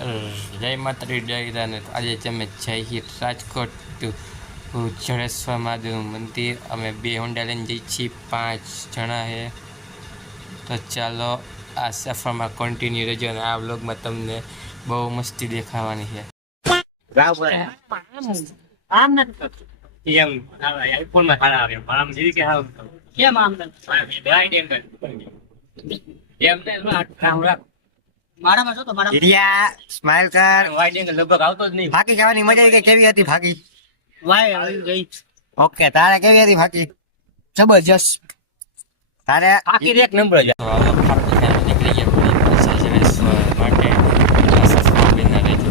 જય માતાજી ડાયરાને આજે તમે જઈએ રાજકોટ જડેશ્વર મહાદેવનું મંદિર. અમે 2 હોન્ડા લઈને જઈએ છીએ, 5 જણા છે. તો ચાલો આ સફરમાં કન્ટિન્યુ રહેજો અને આ વ્લોગમાં તમને બહુ મસ્તી દેખાવાની છે. સ્માઈલ કર. લગભગ આવતો જ નહીં. ફાકી ખાવાની મજા આવી ગઈ. કેવી હતી ફાકી? ઓકે, તારે કેવી હતી ફાકી? જબરજસ્ત. તારે ફાકી એક નંબર છે. તો હાલો ફાકી નીકળી ગયા પછી જડેશ્વર માટે આ સફરમાં બિના રહેજો.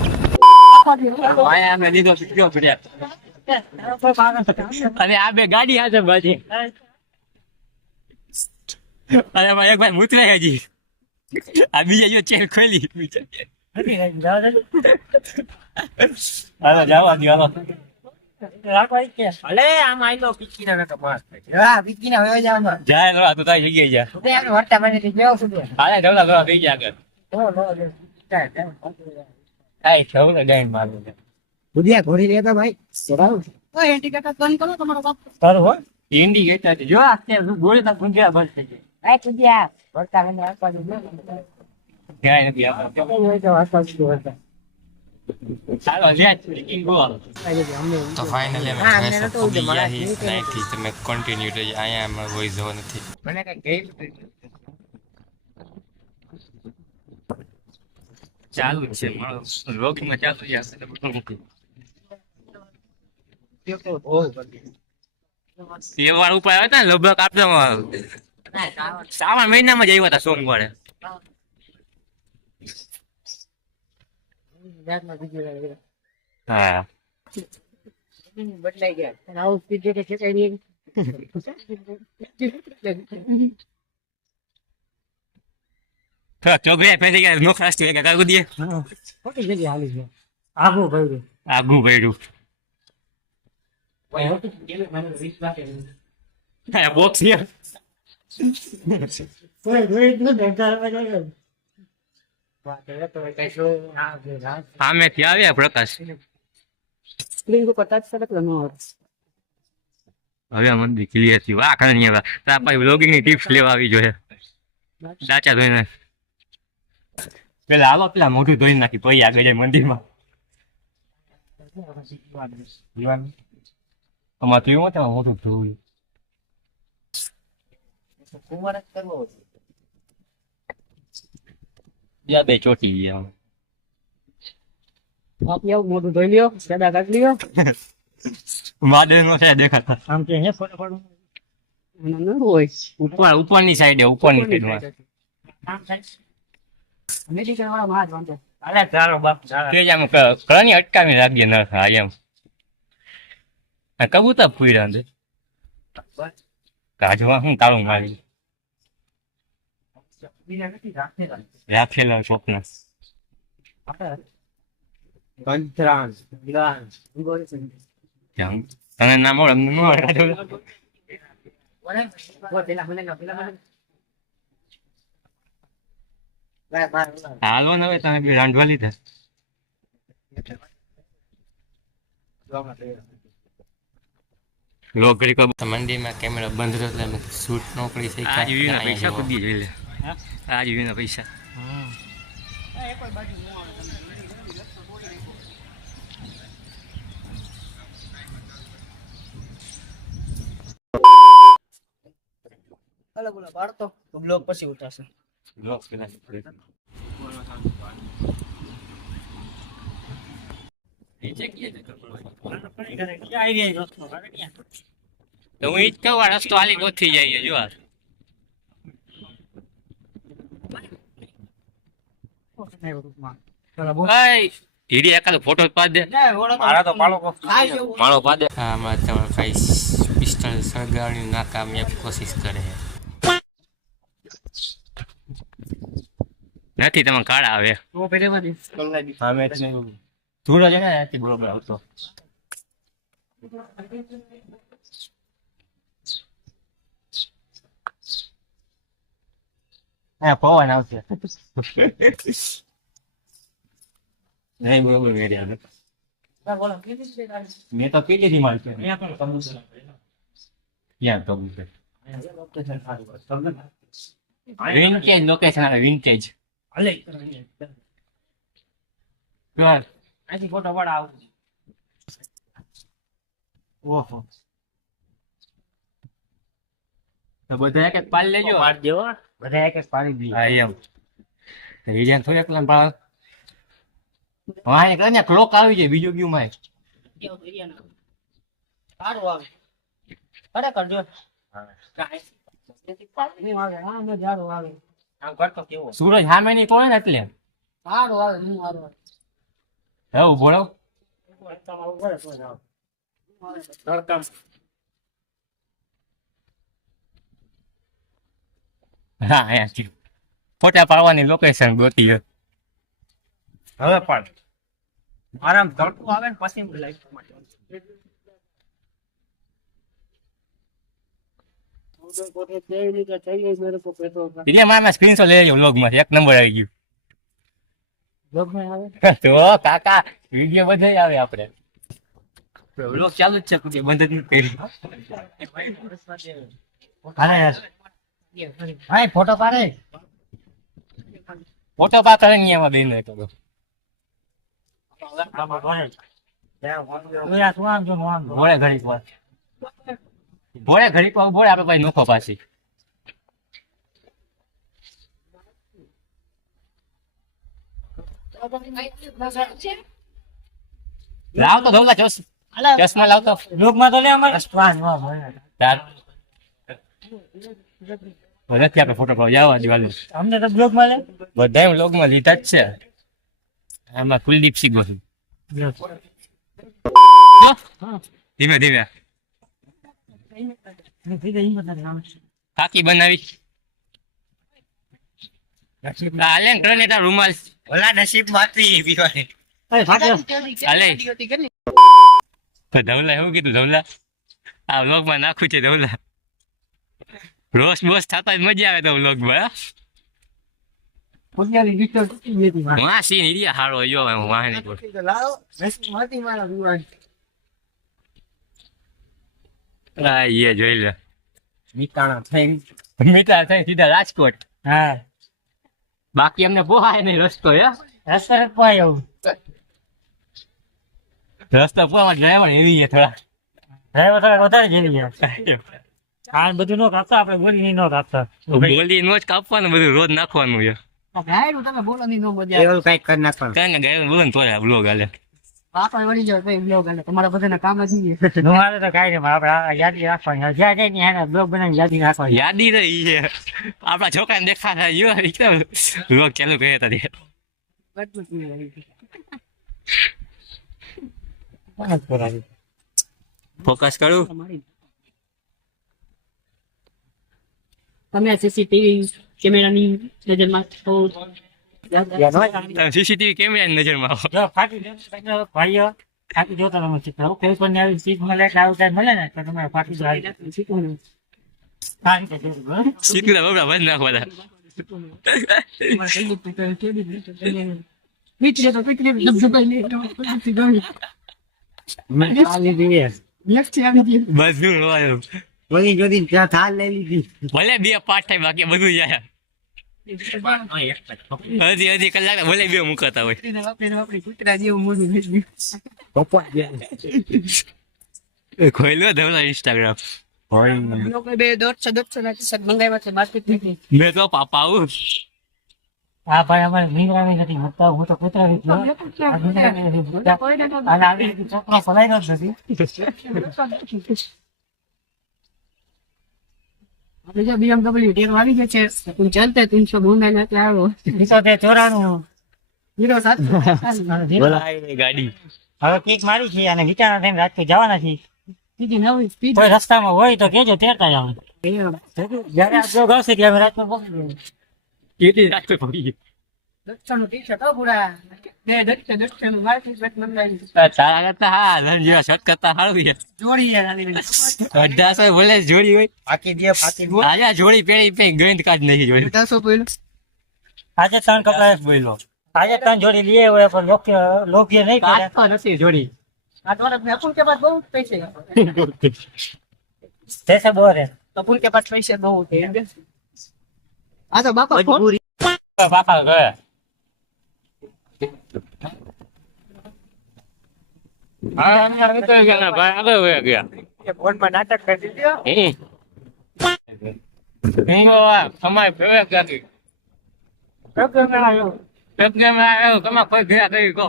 અને આ બે ગાડી હાથે બાજી. અરે ભાઈ એક ભાઈ મુતરાય હજી. આ બીજા જો ચેર ખોલી. હાલો જાવા દો હાલો. અલે આમ આઈ લો પીકી ના નકા માસ હા વિકી ના હવે જાવ. જાય લો આ તો તારી જગ્યાએ જા. તે આપણે વર્તા બની થી જેવો સુધી હાલે ઢોલા ઢોલા થઈ ગયા આગળ. આય છોડ ડાઈન મારું. બુધિયા ઘોડી લેતા ભાઈ સરાવ ઓ ઇન્ડિકેટર બંધ કરો તમારો બાપ તારું હો ઇન્ડિકેટર છે. જો આ ગોળી તા ગુંજ્યા બસ થઈ જાય. આ બુધિયા વર્તા બની આસપાસ ક્યાંય નથી આવતો. હોય તો આસપાસ વર્તા ચાલો લે સ્પીકિંગ ગો. તો ફાઇનલી અમે હા, જડેશ્વર મેં નહોતું પૂગી ઉડ્યું, ગયા મારા છીએ. અહીંથી તમે કન્ટિન્યુ રહેજો. અહીંયા અમારે વોઇસ જવો નથી. મને કઈ ગઈ ચાલુ જ છે મારો વ્લોગિંગમાં ચાલુ જ હશે. તહેવાર ઉપર આવ્યા હતા ને લગભગ આપણે શ્રાવણ મહિનામાં જ આવ્યા હતા સોમવારે. હા બદલાઈ ગયા આવું સ્પીડ કે છે કઈ નહીં થોડા ચોગડિયા ફેંસી ગયા નોખરાશ થયો કે કાગુ દે ખોટી જગ્યાએ હાલી છે આગું ભર્યું આગુ ભર્યું બોક્સ સામેથી આવ્યા પ્રકાશ. હવે મંદિર ક્લિયર થયું. આ ખાલી તારા વ્લોગિંગ ની ટિપ્સ લેવા આવી જોઈએ. સાચા ધોઈને પેલા આવો પેલા મોઢું ધોઈ નાખી પછી આગળ જાય મંદિરમાં. અમારે તો એવું હતું મોઢું ધોવું. યા બે ચોટી ગયા. મોટું ધોઈ લ્યો પેદા કાઢી લ્યો માદે નો છે દેખાતા. આમ કે હે ફોટો પાડો ન હોય ઉપરની સાઈડે ઉપરની સાઈડમાં મેડિકલ વાળા માં જ વાંધો અરે તારો બાપ તે જ આમ ઘણી અટકાવી રાખજે ન થાય એમ. આ કબૂતર ફૂઈ અંદર કાઢવા હું તાળું મારી બીજા નથી રાખેલા રાખેલા સ્વપ્ન. કંત્રાણ તને નામ હાલો ને હવે તમે બી રાંધવા લીધા. લોકરી કો મંદિરમાં કેમેરા બંધ રહ્યો એટલે અમે શૂટ નોકરી થઈ આજ વિના પૈસા કૂદી જોઈ લે. આજ વિના પૈસા બોલો બોલો બાળતો બ્લોગ પછી ઉઠાશે તો હું ઈ જ કહું રસ્તો હાલી ગોથી જઈએ. જો હીરી એકાદ ફોટો પાડ દે. મારા તો માળો પાડે. હા અમારે તમારે કઈ પિસ્તોલ સળગાવવાની નાકામયાબ કોશિશ કરે છે. નથી તમે કાળા આવે ધૂળો છે ને ત્યાંથી બરોબર આવતો. હા પવન આવશે. નહીં બરોબર એરિયા બોલો કેટલી છે ગાડી? મેં તો કેટલી દી મારી છે અહીંયા પણ કબૂતર ક્યાં તો છે અહીંયા લોકેશન સારું બસ તમને વિન્ટેજ લોકેશન આવે વિન્ટેજ હાલે બસ અહીંથી ફોટો પાડ આવું ઓહો તો બધા એક એક પાલ લેજો પાડ દેવો બધા એક એક પાડી દી હા એમ રીજન થોડેક લંબાવ હા એક ને ક્લોક આવી જાય બીજું ગયું માં સારું આવે અરે કરજો કાંઈ આવે હા મે જાડો આવે આમ કરતો કેવો સૂરજ સામે ની પડે ને એટલે સારું આવે હું સારું આવે હે ઉભો રહો તમારું ઘરે તો જાવ તડકા હા અહીંયા ફોટા પાડવાની લોકેશન ગોતી છે હવે પાડ આરામ તડકો આવે ને પછી લાઈટ માટે એટલે મારા સ્ક્રીનશોટ લઈ લેજો વ્લોગ માંથી એક નંબર આવી ગયું તો કાકા વિડીયો બધા આવે આપણે વ્લોગ ચાલુ જ છે કોઈ બંધ જ નથી કરી હા ફોટો પાડે ફોટો પાડતા નહીં એમાં દઈને તો ભોળે ઘડીક વાર ભોળે ઘડીક વાર ભોળે આપણે ભાઈ નોખો પાછી લાવ તો ધોલા ચશ્મા લાવતો લોકમાં તો લે અમારે નથી આપણે ફોટો પાડવા જવા દિવાળી અમને તો બ્લોગમાં લે બધા વ્લોગમાં લીધા જ છે આમાં કુલદીપ સિંહ ગોહિલ ધીમે ધીમે કાકી બનાવી હાલે ને ત્રણ એટા રૂમાલ ઓલા નસીબ માંથી પીવાની હાલે તો ધવલા એવું કીધું ધવલા આ વ્લોગમાં નાખું છે ધવલા રોસ બોસ થતા જ મજા આવે તો વ્લોગમાં વાહ સીન ઇરિયા હારો જો વાહની પર હા એ જોઈ લે મીઠાણા થઈ મીઠા થઈ સીધા રાજકોટ હા બાકી અમને પોહાય નહીં રસ્તો રસ્તો પાય એવું રસ્તો પોવા ડ્રાઈવર એવી છે થોડા ડ્રાઈવર થોડા વધારે જેવી છે આ બધું નો કાપતા આપણે બોલી નહીં નો કાપતા બોલી નો જ કાપવાનું બધું રોજ નાખવાનું છે ગાયરું તમે બોલો નહીં નો મજા એવું કઈક કરી નાખવાનું કઈ ને ગાય બોલે ને તોય બ્લોગ હાલે આપણે વળી જાવ તો બ્લોગ એટલે તમારા બધાના કામ જ નહીં તમારે તો કાઈ નહીં આપણે યાદી રાખવાની જ્યાં જાય ને એને બ્લોગ બનાવી યાદી રાખવાની યાદી રહી છે આપણા છોકરાને દેખા થાય બ્લોગ ચાલુ કરે તારી ફોકસ કરું તમે સીસીટીવી કેમેરાની નજરમાં છો સીસીટીવી કેમેરાની નજરમાં આવો જો ફાટી જાય ભાઈઓ ફાટી જોતા તમે ચિત્ર ફેસ પર આવી ચીજ મળે એટલે આવું કાંઈ મળે ને તો તમારે ફાટી જાય સીધું બબડા બંધ નાખવાના બધું રોવાનું બધી જોડી ત્યાં થાળ લઈ લીધી ભલે બે પાઠ થાય બાકી બધું જાય હજી કલાક ભલે બે મુકાતા હોય કૂતરા જેવું મોઢું ખોલ્યો ધવલા ઇન્સ્ટાગ્રામ લોકો બે 150 ના ટી-શર્ટ મંગાવ્યા છે માર્કેટમાંથી મેં તો પાપા આવું આ ભાઈ અમારે નીંદરાવી નથી મતલબ હું તો કૂતરા અને આવી છોકરો પલાયનો જ નથી આપણે જો BMW ટેરો આવી ગયો છે તું ચાલતે 300 બોંગાઈ એટલે આવો તો તે ચોરાનું હીરો 700 ગાડી હવે કીક મારી છે અને વિચારણા થઈને રાજકોટ જવાના છીએ સીધી નવી સ્પીડ કોઈ રસ્તામાં હોય તો કેજો તેરતા જાવ જયારે આ જોગ આવશે કે અમે રાજકોટ પહોંચી જઈએ કેટલી રાખવી પડી 100 નું ટી-શર્ટ હો પૂરા બે 100 નું માર્કેટ મંગાવી તારા કરતા હા જેવા શર્ટ કરતા સારું છે જોડી યાર આની 1800 ભલે જોડી હોય ફાકી દે ફાકી આજે જોડી પેરી પે ગંધ કાઢ નહીં જોડી 50 બોલ આજે 3 કપડા જ બોલ્યો આજે 3 જોડી લઈએ હોય પણ લોભ્ય નહીં કરે તો નથી જોડી આ તમારે અપુલ કે બાદ બહુ પૈસે જैसे बोल रहे અપુલ કે બાદ પૈસે બહુ છે આ તો બાપા બાપા ગયા હા અંદર નીકળી ગયા ને ભાઈ આગળ વયા ગયા ફોનમાં નાટક કરી દીધો સમય ફેરવે ક્યાંથી તમે કોઈ ગયા કઈ કહો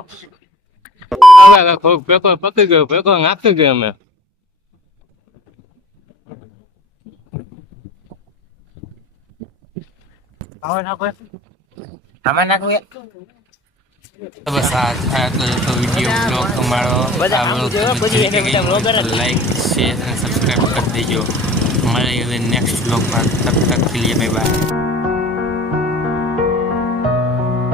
પેપર પકી ગયો પેપર નાખી ગયો અમે હવે નાખો આમાં નાખો તો બસ આ તો વિડીયો બ્લોગ તમારો લાઈક શેર અને સબસ્ક્રાઈબ કરી દેજો મળે હવે નેક્સ્ટ બ્લોગમાં તબ તક કે લીએ બાય બાય